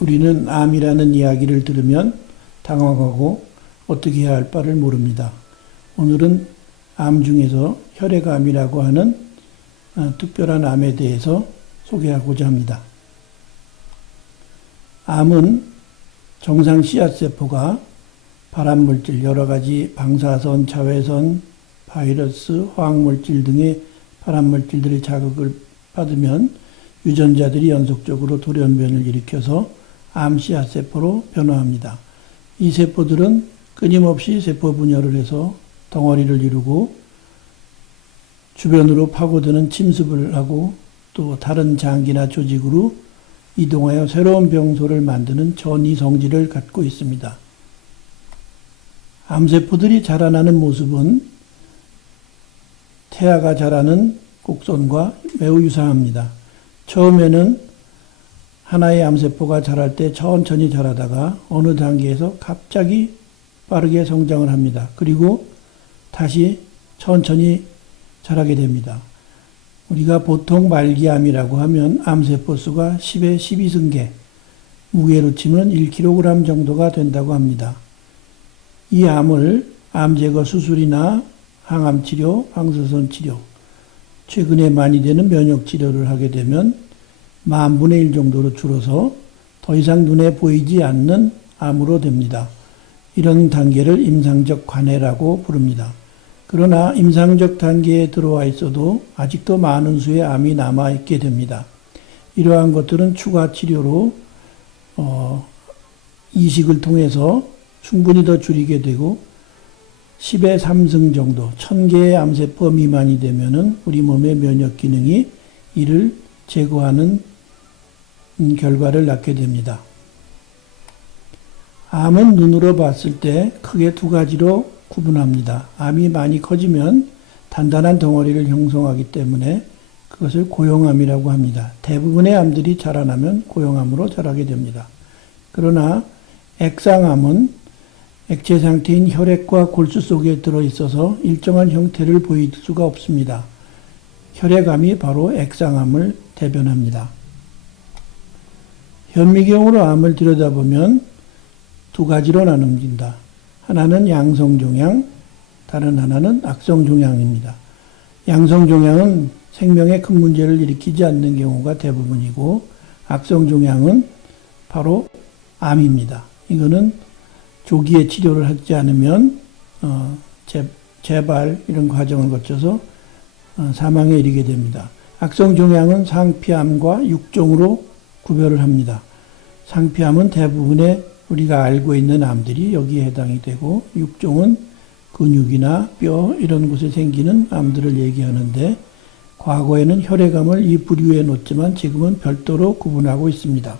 우리는 암이라는 이야기를 들으면 당황하고 어떻게 해야 할 바를 모릅니다. 오늘은 암 중에서 혈액암이라고 하는 특별한 암에 대해서 소개하고자 합니다. 암은 정상 씨앗세포가 발암물질, 여러 가지 방사선, 자외선, 바이러스, 화학물질 등의 발암물질들의 자극을 받으면 유전자들이 연속적으로 돌연변을 일으켜서 암 씨앗세포로 변화합니다. 이 세포들은 끊임없이 세포 분열을 해서 덩어리를 이루고 주변으로 파고드는 침습을 하고 또 다른 장기나 조직으로 이동하여 새로운 병소를 만드는 전이 성질을 갖고 있습니다. 암세포들이 자라나는 모습은 태아가 자라는 곡선과 매우 유사합니다. 처음에는 하나의 암세포가 자랄 때 천천히 자라다가 어느 단계에서 갑자기 빠르게 성장을 합니다. 그리고 다시 천천히 자라게 됩니다. 우리가 보통 말기암이라고 하면 암세포 수가 10의 12승계, 무게로 치면 1kg 정도가 된다고 합니다. 이 암을 암 제거 수술이나 항암 치료, 방사선 치료, 최근에 많이 되는 면역 치료를 하게 되면 10,000분의 1 정도로 줄어서 더 이상 눈에 보이지 않는 암으로 됩니다. 이런 단계를 임상적 관해라고 부릅니다. 그러나 임상적 단계에 들어와 있어도 아직도 많은 수의 암이 남아있게 됩니다. 이러한 것들은 추가 치료로 이식을 통해서 충분히 더 줄이게 되고 10의 3승 정도, 1000개의 암세포 미만이 되면은 우리 몸의 면역 기능이 이를 제거하는 결과를 낳게 됩니다. 암은 눈으로 봤을 때 크게 두 가지로 구분합니다. 암이 많이 커지면 단단한 덩어리를 형성하기 때문에 그것을 고형암이라고 합니다. 대부분의 암들이 자라나면 고형암으로 자라게 됩니다. 그러나 액상암은 액체 상태인 혈액과 골수 속에 들어있어서 일정한 형태를 보일 수가 없습니다. 혈액암이 바로 액상암을 대변합니다. 현미경으로 암을 들여다보면 두 가지로 나눠진다. 하나는 양성종양, 다른 하나는 악성종양입니다. 양성종양은 생명에 큰 문제를 일으키지 않는 경우가 대부분이고 악성종양은 바로 암입니다. 이거는 조기에 치료를 하지 않으면 재발 이런 과정을 거쳐서 사망에 이르게 됩니다. 악성종양은 상피암과 육종으로 구별을 합니다. 상피암은 대부분의 우리가 알고 있는 암들이 여기에 해당이 되고 육종은 근육이나 뼈 이런 곳에 생기는 암들을 얘기하는데 과거에는 혈액암을 이 부류에 놓지만 지금은 별도로 구분하고 있습니다.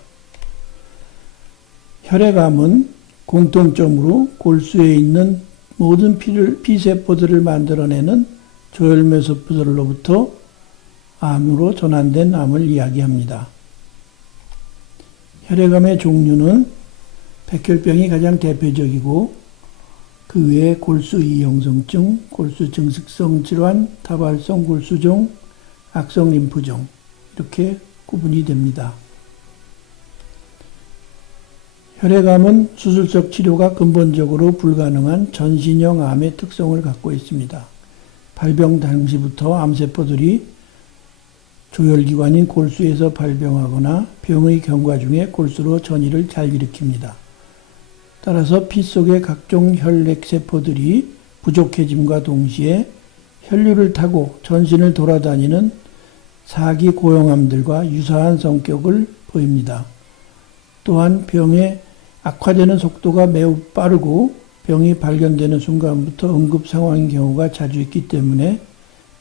혈액암은 공통점으로 골수에 있는 모든 피세포들을 만들어내는 조혈매소포들로부터 암으로 전환된 암을 이야기합니다. 혈액암의 종류는 백혈병이 가장 대표적이고 그 외에 골수 이형성증, 골수 증식성 질환, 다발성 골수종, 악성 림프종 이렇게 구분이 됩니다. 혈액암은 수술적 치료가 근본적으로 불가능한 전신형 암의 특성을 갖고 있습니다. 발병 당시부터 암세포들이 조혈기관인 골수에서 발병하거나 병의 경과 중에 골수로 전이를 잘 일으킵니다. 따라서 피 속의 각종 혈액세포들이 부족해짐과 동시에 혈류를 타고 전신을 돌아다니는 사기 고형암들과 유사한 성격을 보입니다. 또한 병의 악화되는 속도가 매우 빠르고 병이 발견되는 순간부터 응급 상황인 경우가 자주 있기 때문에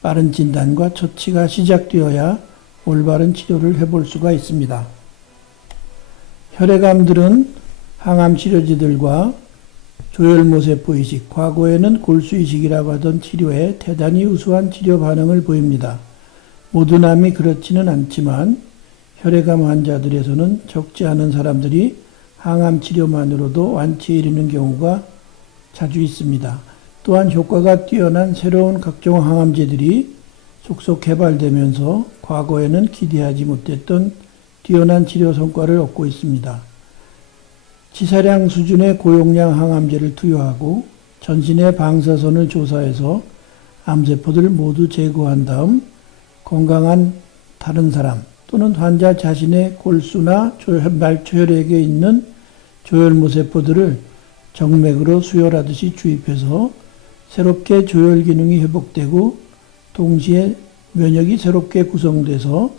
빠른 진단과 처치가 시작되어야 올바른 치료를 해볼 수가 있습니다. 혈액암들은 항암 치료제들과 조혈모세포 이식, 과거에는 골수 이식이라고 하던 치료에 대단히 우수한 치료 반응을 보입니다. 모든 암이 그렇지는 않지만 혈액암 환자들에서는 적지 않은 사람들이 항암 치료만으로도 완치에 이르는 경우가 자주 있습니다. 또한 효과가 뛰어난 새로운 각종 항암제들이 속속 개발되면서 과거에는 기대하지 못했던 뛰어난 치료 성과를 얻고 있습니다. 지사량 수준의 고용량 항암제를 투여하고 전신의 방사선을 조사해서 암세포들을 모두 제거한 다음 건강한 다른 사람 또는 환자 자신의 골수나 말초혈액에 있는 조혈모세포들을 정맥으로 수혈하듯이 주입해서 새롭게 조혈 기능이 회복되고 동시에 면역이 새롭게 구성돼서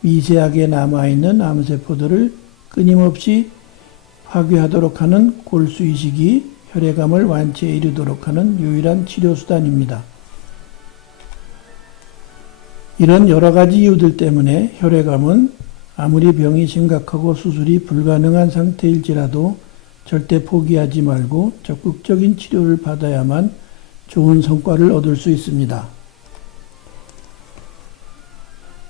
미세하게 남아있는 암세포들을 끊임없이 파괴하도록 하는 골수이식이 혈액암을 완치에 이르도록 하는 유일한 치료수단입니다. 이런 여러 가지 이유들 때문에 혈액암은 아무리 병이 심각하고 수술이 불가능한 상태일지라도 절대 포기하지 말고 적극적인 치료를 받아야만 좋은 성과를 얻을 수 있습니다.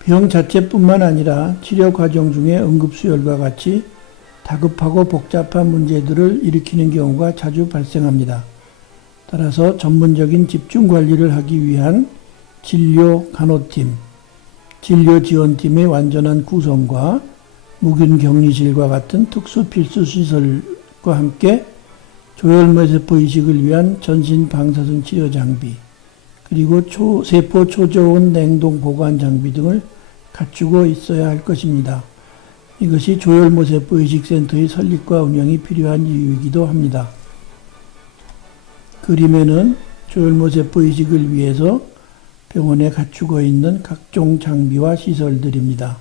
병 자체뿐만 아니라 치료 과정 중에 응급수혈과 같이 다급하고 복잡한 문제들을 일으키는 경우가 자주 발생합니다. 따라서 전문적인 집중 관리를 하기 위한 진료 간호팀, 진료 지원팀의 완전한 구성과 무균 격리실과 같은 특수 필수 시설과 함께 조혈모세포 이식을 위한 전신 방사선 치료 장비, 그리고 세포 초저온 냉동 보관 장비 등을 갖추고 있어야 할 것입니다. 이것이 조혈모세포 이식센터의 설립과 운영이 필요한 이유이기도 합니다. 그림에는 조혈모세포 이식을 위해서 병원에 갖추고 있는 각종 장비와 시설들입니다.